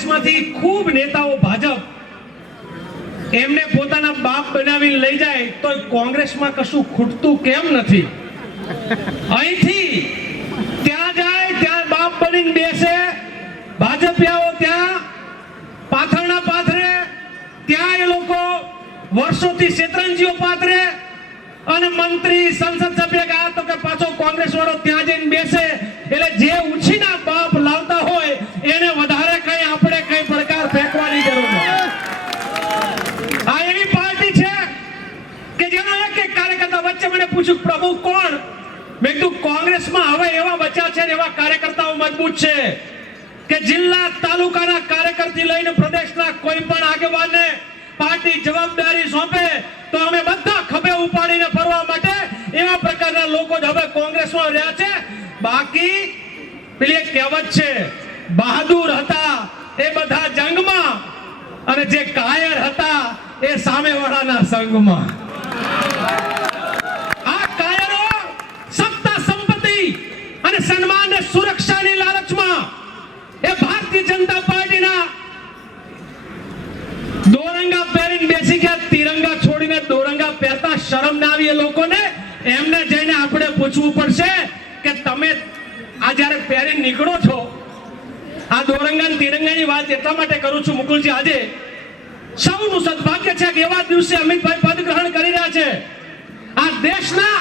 કોંગ્રેસમાંથી ખૂબ નેતાઓ ભાજપ એમને પોતાના બાપ બનાવીને લઈ જાય તો કોંગ્રેસમાં કશું ખૂટતું કેમ નથી? અહીંથી ત્યાં જાય, ત્યાં બાપ બનીને બેસે, ભાજપિયાઓ ત્યાં પાથરણા પાથરે, ત્યાં એ લોકો વર્ષોથી શેતરંજીઓ પાથરે અને મંત્રી સંસદ સભ્ય ગયા તો કે પાછો કોંગ્રેસ વાળો ત્યાં જઈને બેસે, એટલે જે ઉછીના બાપ લાવતા હોય એને વધારે કઈ આપણે કઈ પડકાર ફેંકવાની જરૂર નથી આ એવી પાર્ટી છે કે જેનો એક એક કાર્યકર્તા વચ્ચે મને પૂછ્યું પ્રભુ કોણ મેં કોંગ્રેસમાં હવે એવા બચ્યા છે એવા કાર્યકર્તાઓ મજબૂત છે કે જિલ્લા તાલુકાના કાર્યકરથી લઈને પ્રદેશના કોઈ પણ આગેવાનને પાર્ટી જવાબદારી સોંપે તો અમે બધા ખભે ઉપાડીને ફરવા માટે એવા પ્રકારના લોકો જ હવે કોંગ્રેસમાં રહ્યા છે. બાકી પેલી એક કહેવત છે, બહાદુર હતા એ બધા જંગમાં અને જે કાયર હતા એ સામેવાળાના સંગમાં આ કાયરો સત્તા સંપત્તિ અને સન્માન અને સુરક્ષાની લાલચમાં એ ભારતીય જનતા પાર્ટીના દોરંગા પહેરીને બેસી ગયા, તિરંગા છોડીને દોરંગા પહેરતા શરમ ના આવી એ લોકોને. એમને જઈને આપણે પૂછવું પડશે કે તમે આ જ્યારે પહેરીને નીકળો છો, આ દોરંગા તિરંગાની વાત એટલા માટે કરું છું મુકુલજી, આજે સૌનું સદભાગ્ય છે કે એવા દિવસે અમિતભાઈ પદ ગ્રહણ કરી રહ્યા છે. આ દેશના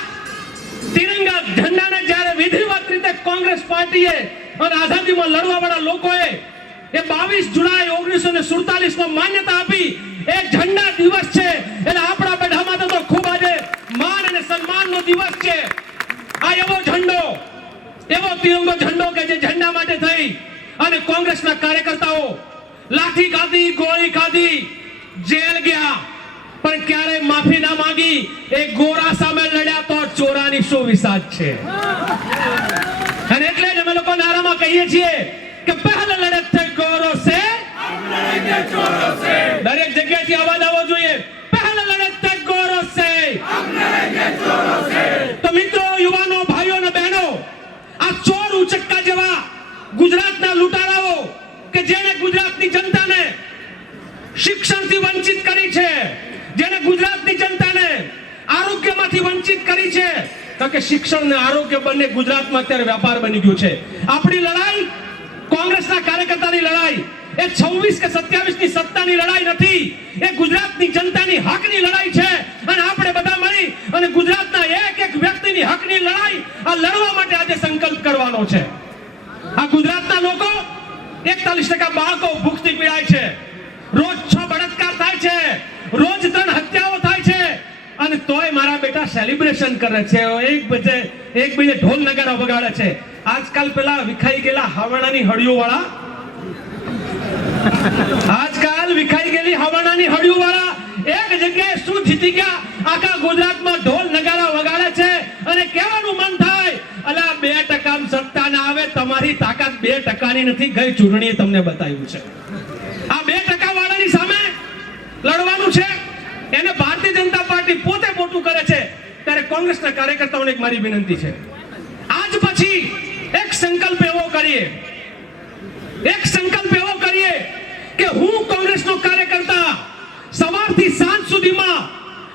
તિરંગા ઝંડાને જ્યારે વિધિવત કોંગ્રેસ પાર્ટીએ અને આઝાદીમાં લડવા વાળા લોકોએ એ બાવીસ જુલાઈ ઓગણીસો ને સુડતાલીસમાં માન્યતા આપી. એ ઝંડા દિવસ છે. એટલે આપણા બધા તો ખૂબ આજે માન અને સન્માનનો દિવસ છે. આ એવો ઝંડો, એવો તિરંગો ઝંડો કે જે ઝંડા માટે થઈ અને કોંગ્રેસના કાર્યકર્તાઓ લાઠી ખાધી, ગોળી ખાધી, જેલ ગયા. પણ ક્યારેય માફી ના માંગી? એ ગોરા સામે લડ્યા તો ચોરાની શું વિસાદ છે? કહીએ છીએ કે પહેલ લડત થઈ ગોરો સે. દરેક જગ્યાથી અવાજ આવવો જોઈએ. પહેલ લડત થઈ ગોરો સે. તો મિત્રો, યુવાનો, ભાઈઓ અને બહેનો, આ ચોર ઉચક્કા જેવા ગુજરાતના લૂંટારાઓ કે જેણે ગુજરાતની જનતાને શિક્ષણથી વંચિત કરી છે જેને ગુજરાતની જનતાને આરોગ્યમાંથી વંચિત કરી છે કારણ કે શિક્ષણ અને આરોગ્ય બંને ગુજરાતમાં અત્યારે વ્યાપાર બની ગયું છે. આપણી લડાઈ, કોંગ્રેસના કાર્યકર્તાની લડાઈ, એ 26 કે 27 ની સત્તાની લડાઈ નથી. એ ગુજરાતની જનતાની હકની લડાઈ છે. અને આપણે બધા મળી અને ગુજરાતના એક એક વ્યક્તિની હકની લડાઈ આ લડવા માટે આજે સંકલ્પ કરવાનો છે. આ ગુજરાતના લોકો એકતાલીસ ટકા બાળકો ભૂખથી પીડાય છે. રોજ છ બળાત્કાર થાય છે. રોજ ત્રણ છે અને તોય મારા બેટા સેલિબ્રેશન કરે છે. એક બજે એક બીજે ઢોલ નગારા વગાડે છે. આજકાલ પેલા વિખાઈ ગયેલા હાવણાની હળીઓ વાળા આજકાલ વિખાઈ ગયેલી હવાનાની હળિયું વાળા એક જગ્યાએ શું જીતી ગયા? આખા ગુજરાતમાં ઢોલ નગારા વગાડે છે અને કહેવાનું મન થાય, અલા, બે ટકા સત્તા ના આવે, તમારી તાકાત બે ટકાની નથી. ગઈ ચૂંટણીએ તમને બતાવ્યું છે. આ બે ટકા વાળાની સામે લડવાનું છે. એને ભારતીય જનતા પાર્ટી પોતે મોટું કરે છે, ત્યારે કોંગ્રેસના કાર્યકર્તાઓને એક મારી વિનંતી છે. આજ પછી એક સંકલ્પ એવો કરીએ, એક સંકલ્પ એવો કરીએ કે હું કોંગ્રેસનો કાર્યકર્તા સવારથી સાંજ સુધીમાં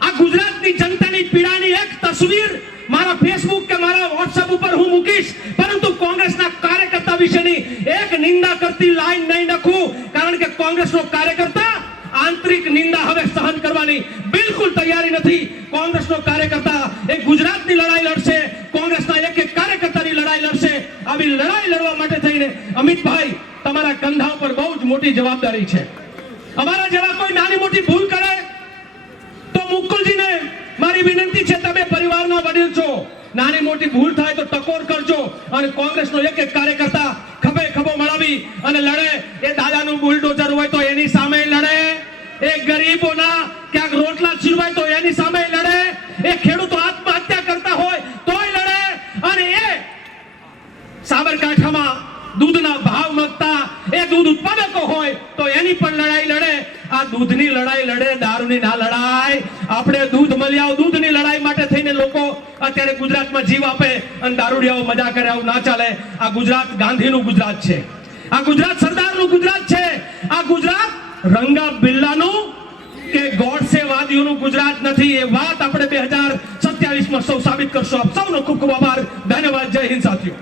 આ ગુજરાતની જનતાની પીડાની એક તસવીર મારા ફેસબુક કે મારા વોટ્સએપ ઉપર હું મૂકીશ. પરંતુ કોંગ્રેસના કાર્યકર્તા વિશેની એક નિંદા કરતી લાઈન નહીં નાખું. કારણ કે કોંગ્રેસનો કાર્યકર્તા આંતરિક નિંદા હવે સહન કરવાની બિલકુલ તૈયારી નથી કોંગ્રેસનો કાર્યકર્તા એ ગુજરાતની લડાઈ લડશે કોંગ્રેસના એક એક કાર્યકર્તાની લડાઈ લડશે આવી લડાઈ લડવા માટે થઈને અમિતભાઈ તમારા કંધા ઉપર બહુ જ મોટી જવાબદારી છે. અમારા જેવા કોઈ નાની મોટી ભૂલ કરે તો મુકુલજીને મારી વિનંતી છે, તમે પરિવારના વડીલ છો. નાની મોટી ભૂલ થાય તો ટકોર કરજો અને કોંગ્રેસનો એક એક કાર્યકર્તા ખભે ખભો મળાવી અને લડે. એ દાદાનું બુલડોઝર હોય તો એની સામે લડે. એ ગરીબોના ક્યાંક રોટલા છીનવાય તો એની સામે લડે એ ખેડૂતો આત્મહત્યા કરતા હોય તોય લડે અને એ સાબરકાંઠામાં દૂધના ભાવ મગતા એ દૂધ ઉત્પાદકો હોય તો એની પણ લડાઈ લડે. આ દૂધની લડાઈ લડે, દારૂની ના લડાઈ. આપણે દૂધ મળ્યા દૂધની લડાઈ માટે થઈને લોકો અત્યારે ગુજરાતમાં જીવ આપે અને દારૂડિયાઓ મજા કરે, આવું ના ચાલે. આ ગુજરાત ગાંધીનું ગુજરાત છે. આ ગુજરાત સરદારનું ગુજરાત છે. આ ગુજરાત રંગા બિલ્લાનું કે ગોડસેવાદીઓનું ગુજરાત નથી. એ વાત આપણે બે હજાર સત્યાવીસમાં સૌ સાબિત કરશો આપ સૌનો ખૂબ ખૂબ આભાર. ધન્યવાદ. જય હિન્દ, સાથીઓ.